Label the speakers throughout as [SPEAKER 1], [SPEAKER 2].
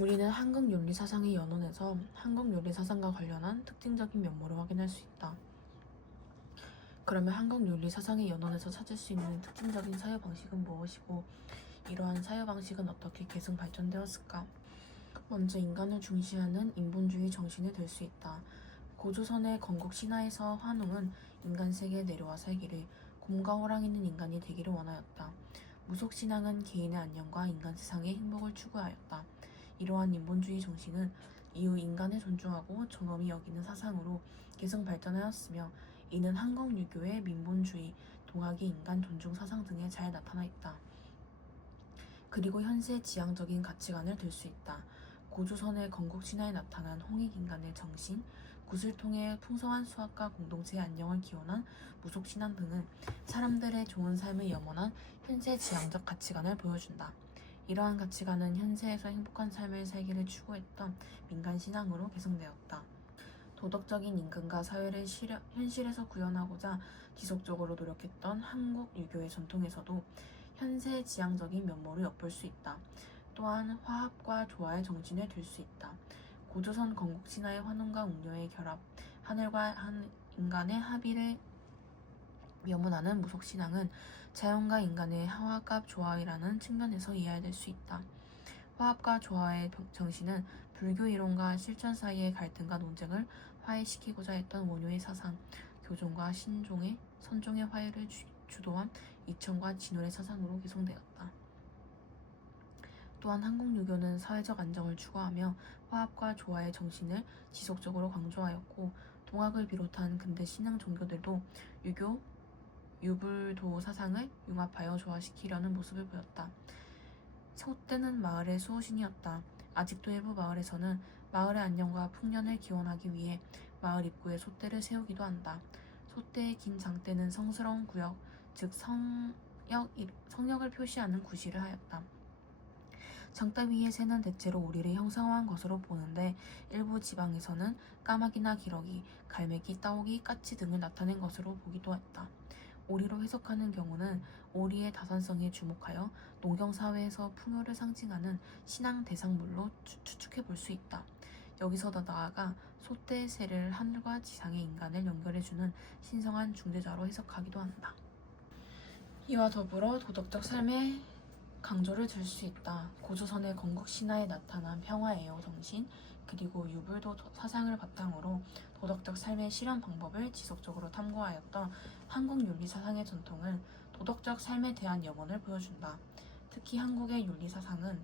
[SPEAKER 1] 우리는 한국 윤리 사상의 연원에서 한국 윤리 사상과 관련한 특징적인 면모를 확인할 수 있다. 그러면 한국 윤리 사상의 연원에서 찾을 수 있는 특징적인 사유 방식은 무엇이고 이러한 사유 방식은 어떻게 계승 발전되었을까? 먼저 인간을 중시하는 인본주의 정신이 될 수 있다. 고조선의 건국 신화에서 환웅은 인간 세계에 내려와 살기를 곰과 호랑이는 인간이 되기를 원하였다. 무속 신앙은 개인의 안녕과 인간 세상의 행복을 추구하였다. 이러한 인본주의 정신은 이후 인간을 존중하고 존엄히 여기는 사상으로 계승 발전하였으며 이는 한국 유교의 민본주의, 동학의 인간 존중 사상 등에 잘 나타나 있다. 그리고 현세 지향적인 가치관을 들 수 있다. 고조선의 건국 신화에 나타난 홍익 인간의 정신, 굿을 통해 풍성한 수학과 공동체의 안녕을 기원한 무속 신앙 등은 사람들의 좋은 삶을 염원한 현세 지향적 가치관을 보여준다. 이러한 가치관은 현세에서 행복한 삶을 살기를 추구했던 민간 신앙으로 개성되었다. 도덕적인 인간과 사회를 실현, 현실에서 구현하고자 지속적으로 노력했던 한국 유교의 전통에서도 현세 지향적인 면모를 엿볼 수 있다. 또한 화합과 조화의 정신을 들 수 있다. 고조선 건국 신화의 환웅과 웅녀의 결합, 하늘과 한 인간의 합의를 명문하는 무속 신앙은 자연과 인간의 화합과 조화이라는 측면에서 이해될 수 있다. 화합과 조화의 병- 정신은 불교 이론과 실천 사이의 갈등과 논쟁을 화해시키고자 했던 원효의 사상, 교종과 신종의 선종의 화해를 주, 주도한 이청과 진울의 사상으로 개성되었다. 또한 한국 유교는 사회적 안정을 추구하며 화합과 조화의 정신을 지속적으로 강조하였고 동학을 비롯한 근대 신앙 종교들도 유교, 유불도 사상을 융합하여 조화시키려는 모습을 보였다. 소떼는 마을의 수호신이었다. 아직도 일부 마을에서는 마을의 안녕과 풍년을 기원하기 위해 마을 입구에 소떼를 세우기도 한다. 소떼의 긴 장대는 성스러운 구역, 즉 성역, 성역을 표시하는 구실을 하였다. 장대 위의 새는 대체로 오리를 형상화한 것으로 보는데 일부 지방에서는 까마귀나 기러기, 갈매기, 따오기, 까치 등을 나타낸 것으로 보기도 했다. 오리로 해석하는 경우는 오리의 다산성에 주목하여 농경사회에서 풍요를 상징하는 신앙 대상물로 추- 추측해 볼 수 있다. 여기서 더 나아가 소떼의 새를 하늘과 지상의 인간을 연결해주는 신성한 중재자로 해석하기도 한다. 이와 더불어 도덕적 삶의 강조를 들수 있다. 고조선의 건국 신화에 나타난 평화애호 정신 그리고 유불도 도- 사상을 바탕으로 도덕적 삶의 실현 방법을 지속적으로 탐구하였던 한국 윤리 사상의 전통은 도덕적 삶에 대한 염원을 보여준다. 특히 한국의 윤리 사상은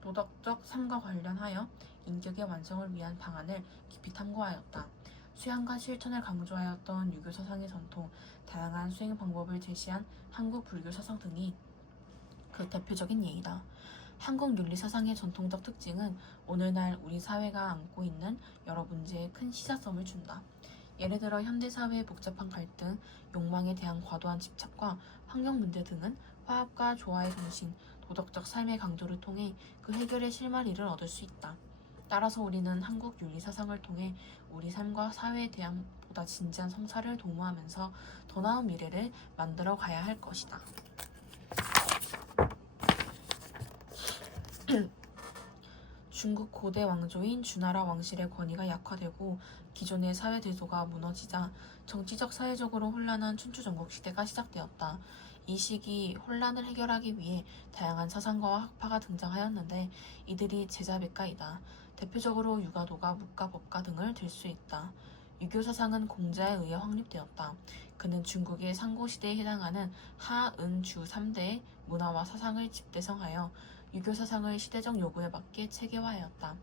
[SPEAKER 1] 도덕적 삶과 관련하여 인격의 완성을 위한 방안을 깊이 탐구하였다. 수양과 실천을 강조하였던 유교 사상의 전통, 다양한 수행 방법을 제시한 한국 불교 사상 등이 그 대표적인 예이다. 한국 윤리 사상의 전통적 특징은 오늘날 우리 사회가 안고 있는 여러 문제에 큰 시사점을 준다. 예를 들어 현대 사회의 복잡한 갈등, 욕망에 대한 과도한 집착과 환경 문제 등은 화합과 조화의 정신, 도덕적 삶의 강조를 통해 그 해결의 실마리를 얻을 수 있다. 따라서 우리는 한국 윤리 사상을 통해 우리 삶과 사회에 대한 보다 진지한 성찰을 도모하면서 더 나은 미래를 만들어 가야 할 것이다. 중국 고대 왕조인 주나라 왕실의 권위가 약화되고 기존의 사회 제도가 무너지자 정치적 사회적으로 혼란한 춘추 전국 시대가 시작되었다. 이 시기 혼란을 해결하기 위해 다양한 사상가와 학파가 등장하였는데 이들이 제자백가이다. 대표적으로 유가도가 묵가 법가 등을 들 수 있다. 유교 사상은 공자에 의해 확립되었다. 그는 중국의 상고 시대에 해당하는 하, 은, 주 3대의 문화와 사상을 집대성하여 유교 사상을 시대적 요구에 맞게 체계화하였다.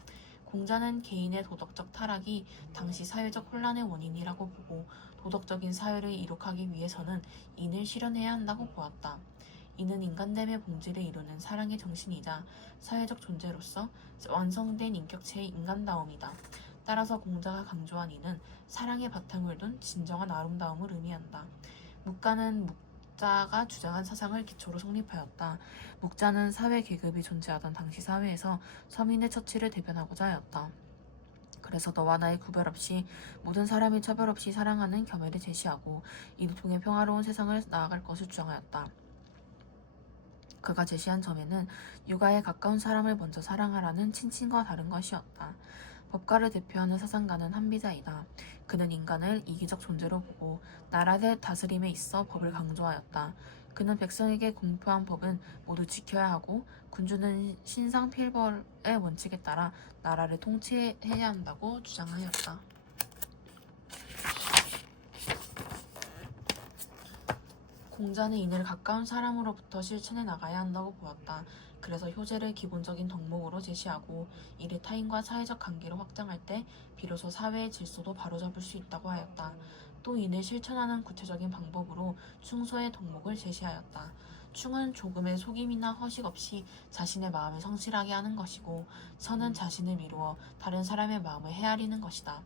[SPEAKER 1] 공자는 개인의 도덕적 타락이 당시 사회적 혼란의 원인이라고 보고 도덕적인 사회를 이룩하기 위해서는 인을 실현해야 한다고 보았다. 이는 인간됨의 본질을 이루는 사랑의 정신이자 사회적 존재로서 완성된 인격체의 인간다움이다. 따라서 공자가 강조한 이는 사랑의 바탕을 둔 진정한 아름다움을 의미한다. 묵가는 묵자가 주장한 사상을 기초로 성립하였다. 묵자는 사회 계급이 존재하던 당시 사회에서 서민의 처치를 대변하고자 하였다. 그래서 너와 나의 구별 없이 모든 사람이 차별 없이 사랑하는 겸해를 제시하고 이를 통해 평화로운 세상을 나아갈 것을 주장하였다. 그가 제시한 점에는 육아에 가까운 사람을 먼저 사랑하라는 친친과 다른 것이었다. 법가를 대표하는 사상가는 한비자이다. 그는 인간을 이기적 존재로 보고 나라의 다스림에 있어 법을 강조하였다. 그는 백성에게 공표한 법은 모두 지켜야 하고 군주는 신상필벌의 원칙에 따라 나라를 통치해야 한다고 주장하였다. 공자는 인을 가까운 사람으로부터 실천해 나가야 한다고 보았다. 그래서 효제를 기본적인 덕목으로 제시하고 이를 타인과 사회적 관계로 확장할 때 비로소 사회의 질서도 바로잡을 수 있다고 하였다. 또 인을 실천하는 구체적인 방법으로 충소의 덕목을 제시하였다. 충은 조금의 속임이나 허식 없이 자신의 마음을 성실하게 하는 것이고 선은 자신을 미루어 다른 사람의 마음을 헤아리는 것이다.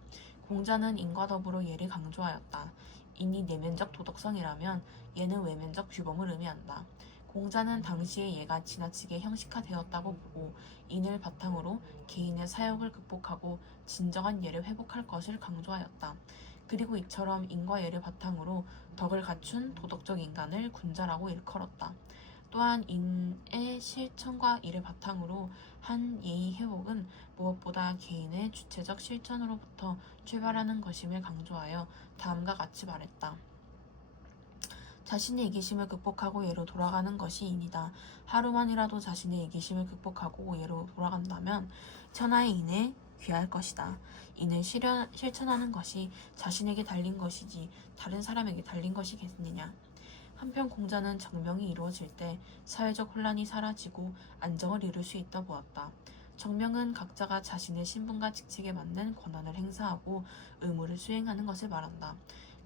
[SPEAKER 1] 공자는 인과 더불어 예를 강조하였다. 인이 내면적 도덕성이라면 얘는 외면적 규범을 의미한다. 공자는 당시의 예가 지나치게 형식화되었다고 보고 인을 바탕으로 개인의 사역을 극복하고 진정한 예를 회복할 것을 강조하였다. 그리고 이처럼 인과 예를 바탕으로 덕을 갖춘 도덕적 인간을 군자라고 일컬었다. 또한 인의 실천과 이를 바탕으로 한 예의 회복은 무엇보다 개인의 주체적 실천으로부터 출발하는 것임을 강조하여 다음과 같이 말했다. 자신의 이기심을 극복하고 예로 돌아가는 것이 인이다. 하루만이라도 자신의 이기심을 극복하고 예로 돌아간다면 천하의 인에 귀할 것이다. 인을 실현, 실천하는 것이 자신에게 달린 것이지 다른 사람에게 달린 것이겠느냐. 한편 공자는 정명이 이루어질 때 사회적 혼란이 사라지고 안정을 이룰 수 있다 보았다. 정명은 각자가 자신의 신분과 직책에 맞는 권한을 행사하고 의무를 수행하는 것을 말한다.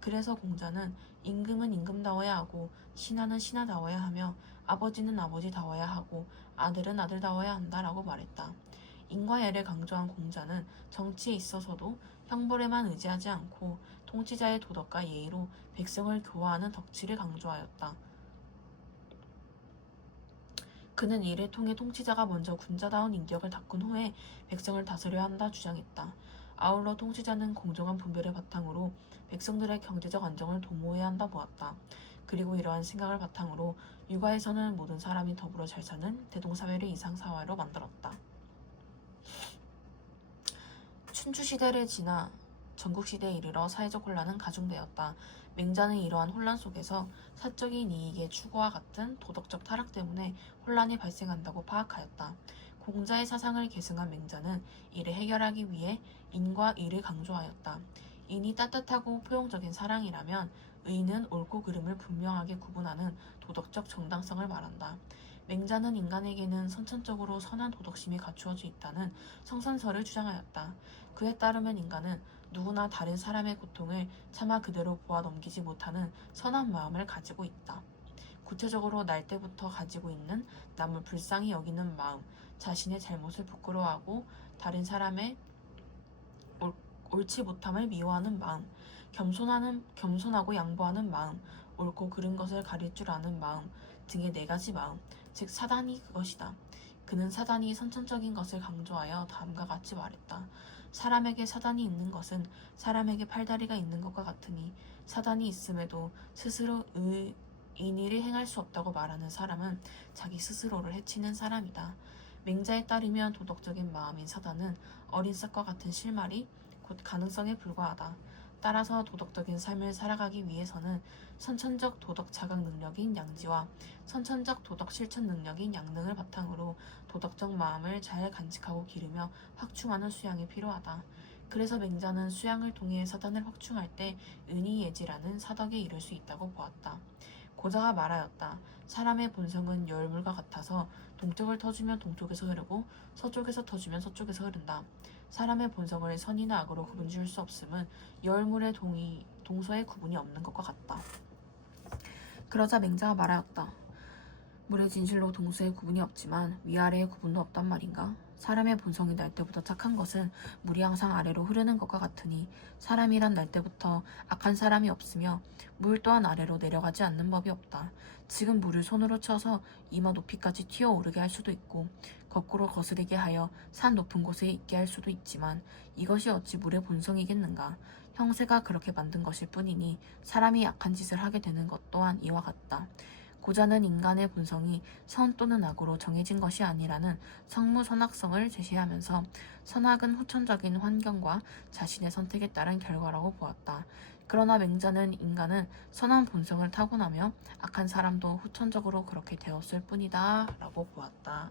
[SPEAKER 1] 그래서 공자는 임금은 임금다워야 하고 신하는 신하다워야 하며 아버지는 아버지다워야 하고 아들은 아들다워야 한다라고 말했다. 인과 예를 강조한 공자는 정치에 있어서도 형벌에만 의지하지 않고 통치자의 도덕과 예의로 백성을 교화하는 덕치를 강조하였다. 그는 이를 통해 통치자가 먼저 군자다운 인격을 닦은 후에 백성을 다스려야 한다 주장했다. 아울러 통치자는 공정한 분별을 바탕으로 백성들의 경제적 안정을 도모해야 한다 보았다. 그리고 이러한 생각을 바탕으로 육아에서는 모든 사람이 더불어 잘 사는 대동사회를 이상사회로 만들었다. 춘추시대를 지나 전국시대에 이르러 사회적 혼란은 가중되었다. 맹자는 이러한 혼란 속에서 사적인 이익의 추구와 같은 도덕적 타락 때문에 혼란이 발생한다고 파악하였다. 공자의 사상을 계승한 맹자는 이를 해결하기 위해 인과 의를 강조하였다. 인이 따뜻하고 포용적인 사랑이라면 의는 옳고 그름을 분명하게 구분하는 도덕적 정당성을 말한다. 맹자는 인간에게는 선천적으로 선한 도덕심이 갖추어져 있다는 성선설을 주장하였다. 그에 따르면 인간은 누구나 다른 사람의 고통을 차마 그대로 보아 넘기지 못하는 선한 마음을 가지고 있다. 구체적으로 날 때부터 가지고 있는 남을 불쌍히 여기는 마음, 자신의 잘못을 부끄러워하고 다른 사람의 옳, 옳지 못함을 미워하는 마음, 겸손하는 겸손하고 양보하는 마음, 옳고 그른 것을 가릴 줄 아는 마음 등의 네 가지 마음, 즉 사단이 그것이다. 그는 사단이 선천적인 것을 강조하여 다음과 같이 말했다. 사람에게 사단이 있는 것은 사람에게 팔다리가 있는 것과 같으니 사단이 있음에도 스스로 의, 인의를 행할 수 없다고 말하는 사람은 자기 스스로를 해치는 사람이다. 맹자에 따르면 도덕적인 마음인 사단은 어린 싹과 같은 실말이 곧 가능성에 불과하다. 따라서 도덕적인 삶을 살아가기 위해서는 선천적 도덕 자각 능력인 양지와 선천적 도덕 실천 능력인 양능을 바탕으로 도덕적 마음을 잘 간직하고 기르며 확충하는 수양이 필요하다. 그래서 맹자는 수양을 통해 사단을 확충할 때 은이예지라는 사덕에 이를 수 있다고 보았다. 고자가 말하였다. 사람의 본성은 열물과 같아서 동쪽을 터주면 동쪽에서 흐르고 서쪽에서 터주면 서쪽에서 흐른다. 사람의 본성을 선이나 악으로 구분 지을 수 없음은 열물의 동이, 동서의 구분이 없는 것과 같다. 그러자 맹자가 말하였다. 물의 진실로 동서의 구분이 없지만 위아래의 구분도 없단 말인가? 사람의 본성이 날 때부터 착한 것은 물이 항상 아래로 흐르는 것과 같으니 사람이란 날 때부터 악한 사람이 없으며 물 또한 아래로 내려가지 않는 법이 없다. 지금 물을 손으로 쳐서 이마 높이까지 튀어오르게 할 수도 있고 거꾸로 거스르게 하여 산 높은 곳에 있게 할 수도 있지만 이것이 어찌 물의 본성이겠는가? 형세가 그렇게 만든 것일 뿐이니 사람이 악한 짓을 하게 되는 것 또한 이와 같다. 고자는 인간의 본성이 선 또는 악으로 정해진 것이 아니라는 성무 선악성을 제시하면서 선악은 후천적인 환경과 자신의 선택에 따른 결과라고 보았다. 그러나 맹자는 인간은 선한 본성을 타고나며 악한 사람도 후천적으로 그렇게 되었을 뿐이다 라고 보았다.